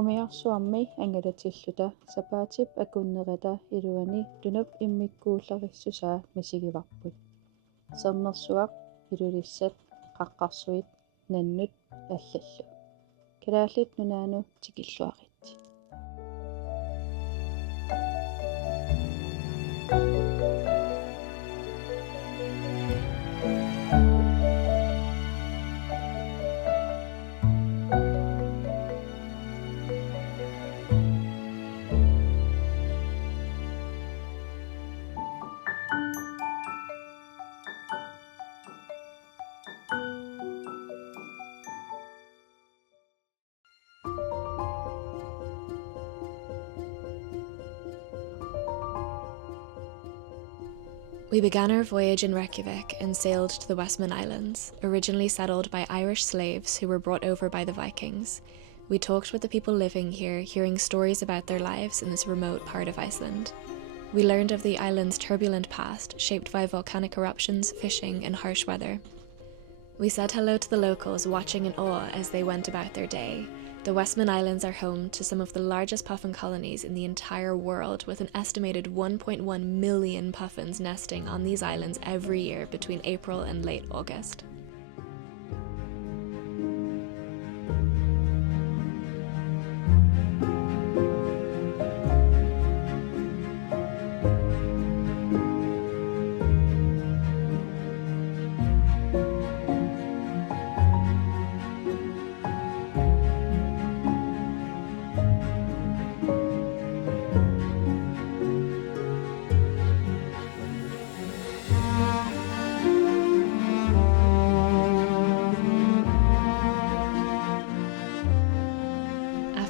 Umiarsuarmi angalatillluta sapaatip akunnerata iluani tunup immikkuullerissusaa misigivarput sernersuaq ilulissat qaqqarsuit nannut allallu kalaallit nunaanu tikilluarit. We began our voyage in Reykjavik and sailed to the Westman Islands, originally settled by Irish slaves who were brought over by the Vikings. We talked with the people living here, hearing stories about their lives in this remote part of Iceland. We learned of the island's turbulent past, shaped by volcanic eruptions, fishing, and harsh weather. We said hello to the locals, watching in awe as they went about their day. The Westman Islands are home to some of the largest puffin colonies in the entire world, with an estimated 1.1 million puffins nesting on these islands every year between April and late August.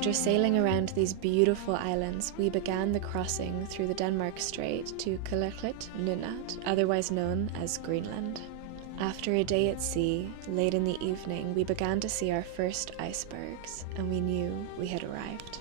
After sailing around these beautiful islands, we began the crossing through the Denmark Strait to Kalaallit Nunaat, otherwise known as Greenland. After a day at sea, late in the evening, we began to see our first icebergs, and we knew we had arrived.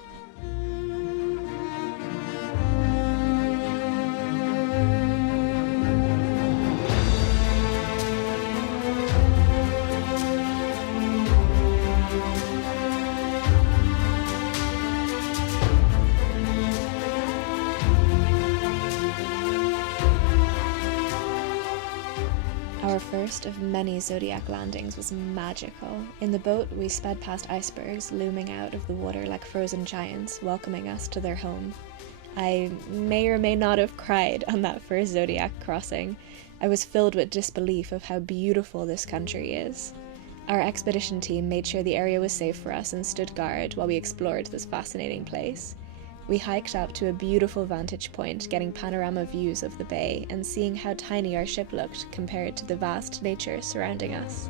Our first of many zodiac landings was magical. In the boat, we sped past icebergs looming out of the water like frozen giants, welcoming us to their home. I may or may not have cried on that first zodiac crossing. I was filled with disbelief of how beautiful this country is. Our expedition team made sure the area was safe for us and stood guard while we explored this fascinating place. We hiked up to a beautiful vantage point, getting panorama views of the bay and seeing how tiny our ship looked compared to the vast nature surrounding us.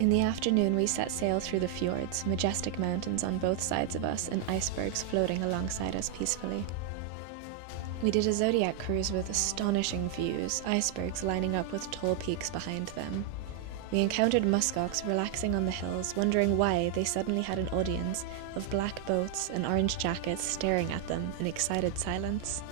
In the afternoon, we set sail through the fjords, majestic mountains on both sides of us and icebergs floating alongside us peacefully. We did a zodiac cruise with astonishing views, icebergs lining up with tall peaks behind them. We encountered muskox relaxing on the hills, wondering why they suddenly had an audience of black boats and orange jackets staring at them in excited silence.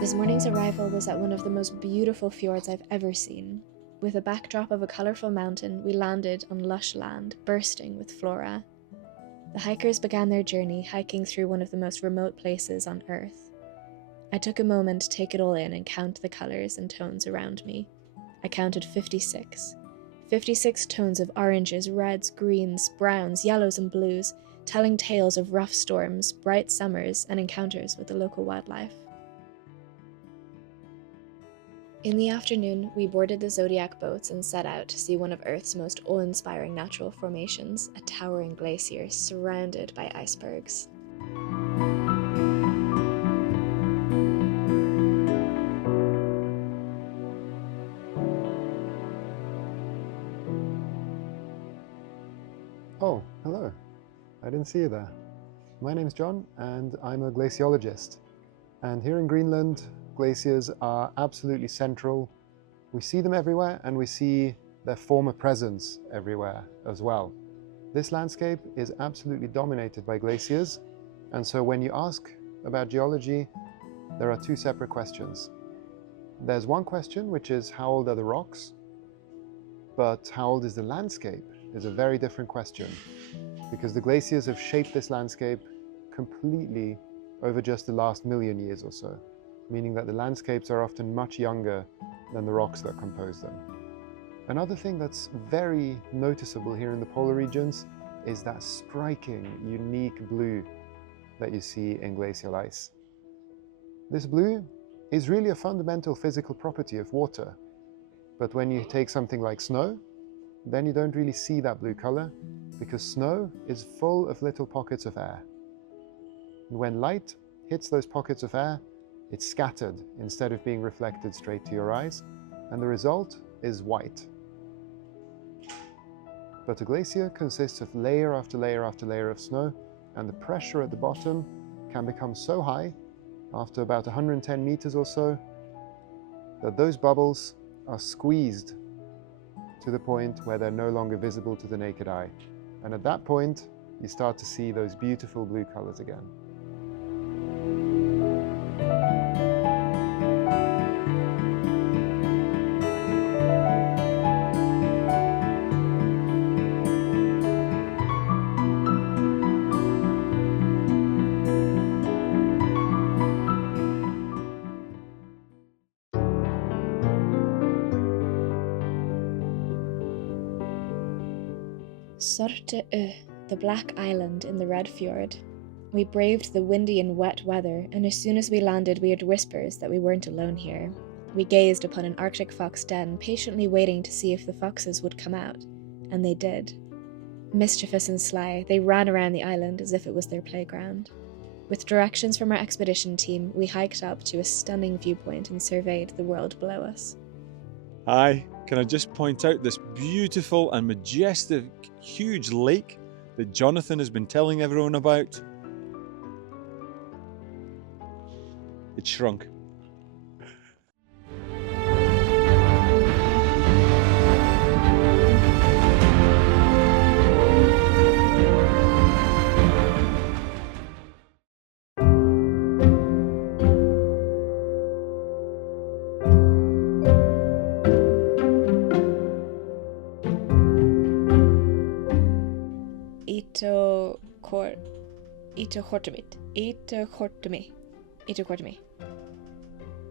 This morning's arrival was at one of the most beautiful fjords I've ever seen. With a backdrop of a colourful mountain, we landed on lush land, bursting with flora. The hikers began their journey hiking through one of the most remote places on Earth. I took a moment to take it all in and count the colours and tones around me. I counted 56. 56 tones of oranges, reds, greens, browns, yellows and blues, telling tales of rough storms, bright summers, and encounters with the local wildlife. In the afternoon, we boarded the Zodiac boats and set out to see one of Earth's most awe-inspiring natural formations, a towering glacier surrounded by icebergs. Oh, hello. I didn't see you there. My name's John, and I'm a glaciologist. And here in Greenland, glaciers are absolutely central. We see them everywhere, and we see their former presence everywhere as well. This landscape is absolutely dominated by glaciers, and so when you ask about geology, there are two separate questions. There's one question, which is how old are the rocks? But how old is the landscape is a very different question, because the glaciers have shaped this landscape completely over just the last million years or so, meaning that the landscapes are often much younger than the rocks that compose them. Another thing that's very noticeable here in the polar regions is that striking, unique blue that you see in glacial ice. This blue is really a fundamental physical property of water, but when you take something like snow, then you don't really see that blue color, because snow is full of little pockets of air. And when light hits those pockets of air, it's scattered instead of being reflected straight to your eyes, and the result is white. But a glacier consists of layer after layer after layer of snow, and the pressure at the bottom can become so high, after about 110 meters or so, that those bubbles are squeezed to the point where they're no longer visible to the naked eye. And at that point, you start to see those beautiful blue colors again. Sorte Ö, the Black Island in the Red Fjord. We braved the windy and wet weather, and as soon as we landed we heard whispers that we weren't alone here. We gazed upon an Arctic fox den, patiently waiting to see if the foxes would come out, and they did. Mischievous and sly, they ran around the island as if it was their playground. With directions from our expedition team, we hiked up to a stunning viewpoint and surveyed the world below us. Hi, can I just point out this beautiful and majestic huge lake that Jonathan has been telling everyone about? It shrunk. Ito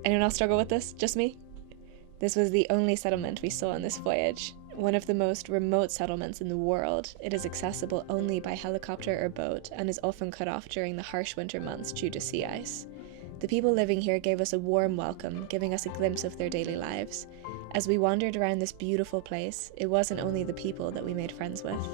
Anyone else struggle with this? Just me? This was the only settlement we saw on this voyage. One of the most remote settlements in the world, it is accessible only by helicopter or boat and is often cut off during the harsh winter months due to sea ice. The people living here gave us a warm welcome, giving us a glimpse of their daily lives. As we wandered around this beautiful place, it wasn't only the people that we made friends with.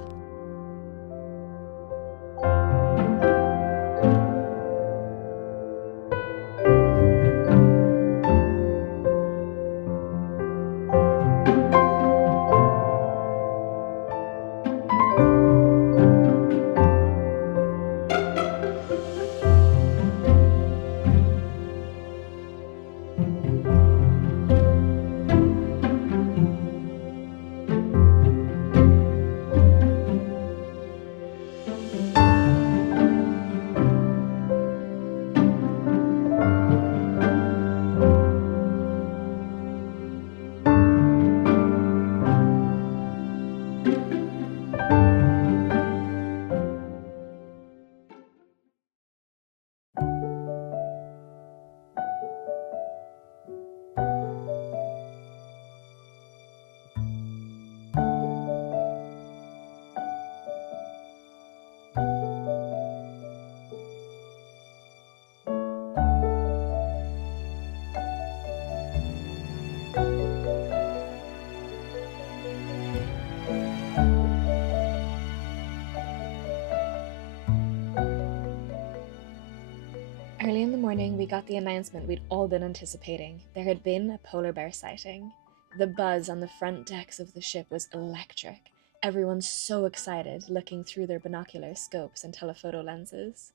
Early in the morning, we got the announcement we'd all been anticipating. There had been a polar bear sighting. The buzz on the front decks of the ship was electric. Everyone so excited, looking through their binocular scopes and telephoto lenses.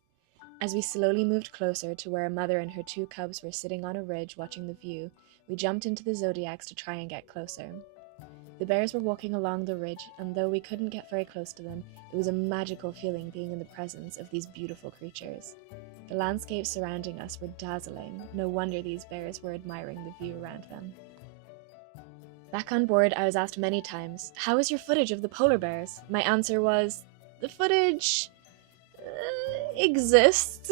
As we slowly moved closer to where a mother and her 2 cubs were sitting on a ridge watching the view, we jumped into the Zodiacs to try and get closer. The bears were walking along the ridge, and though we couldn't get very close to them, it was a magical feeling being in the presence of these beautiful creatures. The landscapes surrounding us were dazzling. No wonder these bears were admiring the view around them. Back on board, I was asked many times, "How is your footage of the polar bears?" My answer was, "The footage exists."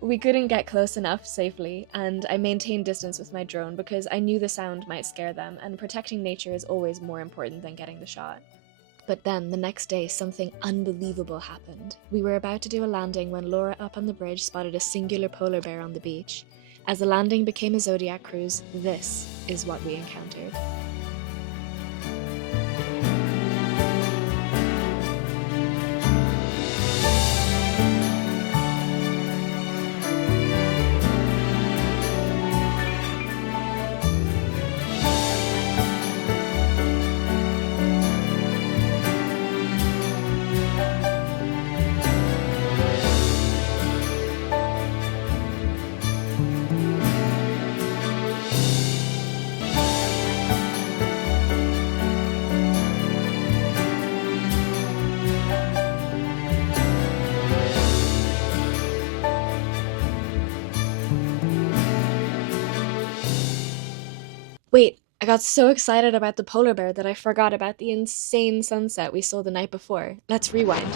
We couldn't get close enough safely, and I maintained distance with my drone because I knew the sound might scare them, and protecting nature is always more important than getting the shot. But then, the next day, something unbelievable happened. We were about to do a landing when Laura up on the bridge spotted a singular polar bear on the beach. As the landing became a Zodiac cruise, this is what we encountered. Wait, I got so excited about the polar bear that I forgot about the insane sunset we saw the night before. Let's rewind.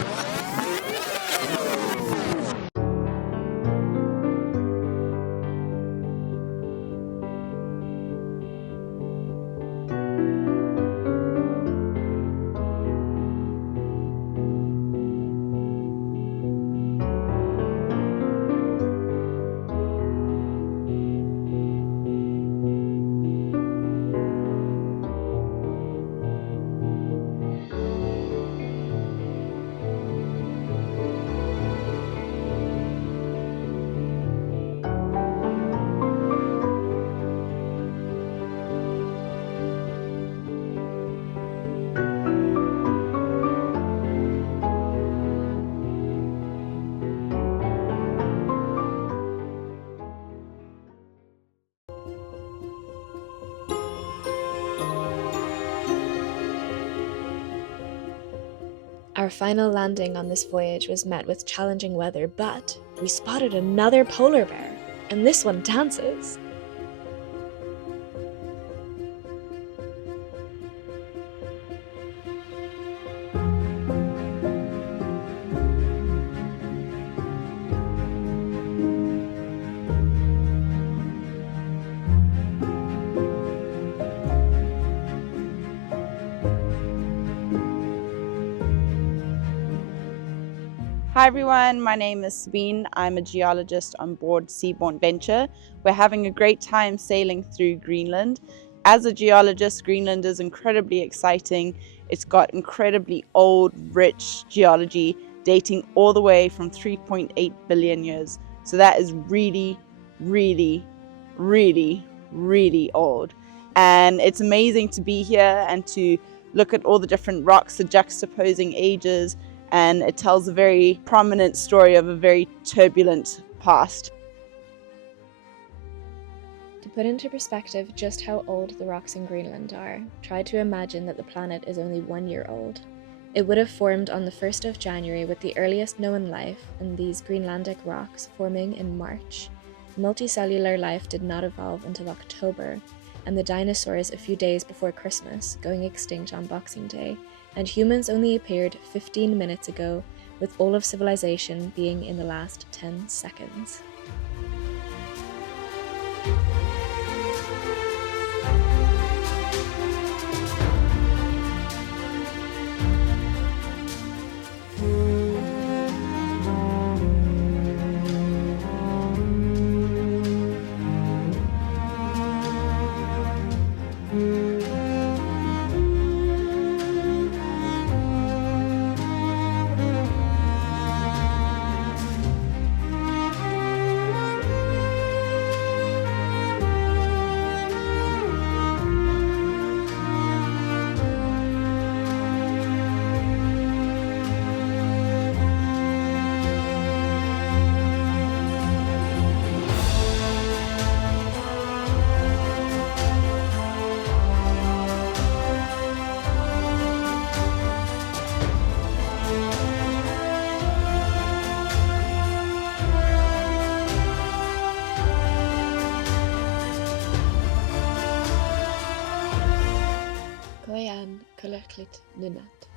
Our final landing on this voyage was met with challenging weather, but we spotted another polar bear, and this one dances. Hi everyone, my name is Seabourn. I'm a geologist on board Seabourn Venture. We're having a great time sailing through Greenland. As a geologist, Greenland is incredibly exciting. It's got incredibly old, rich geology dating all the way from 3.8 billion years. So that is really, really, really, really old. And it's amazing to be here and to look at all the different rocks, the juxtaposing ages, and it tells a very prominent story of a very turbulent past. To put into perspective just how old the rocks in Greenland are, try to imagine that the planet is only 1 year old. It would have formed on the 1st of January with the earliest known life and these Greenlandic rocks forming in March. Multicellular life did not evolve until October, and the dinosaurs a few days before Christmas, going extinct on Boxing Day, and humans only appeared 15 minutes ago, with all of civilization being in the last 10 seconds. verkligt nynnet.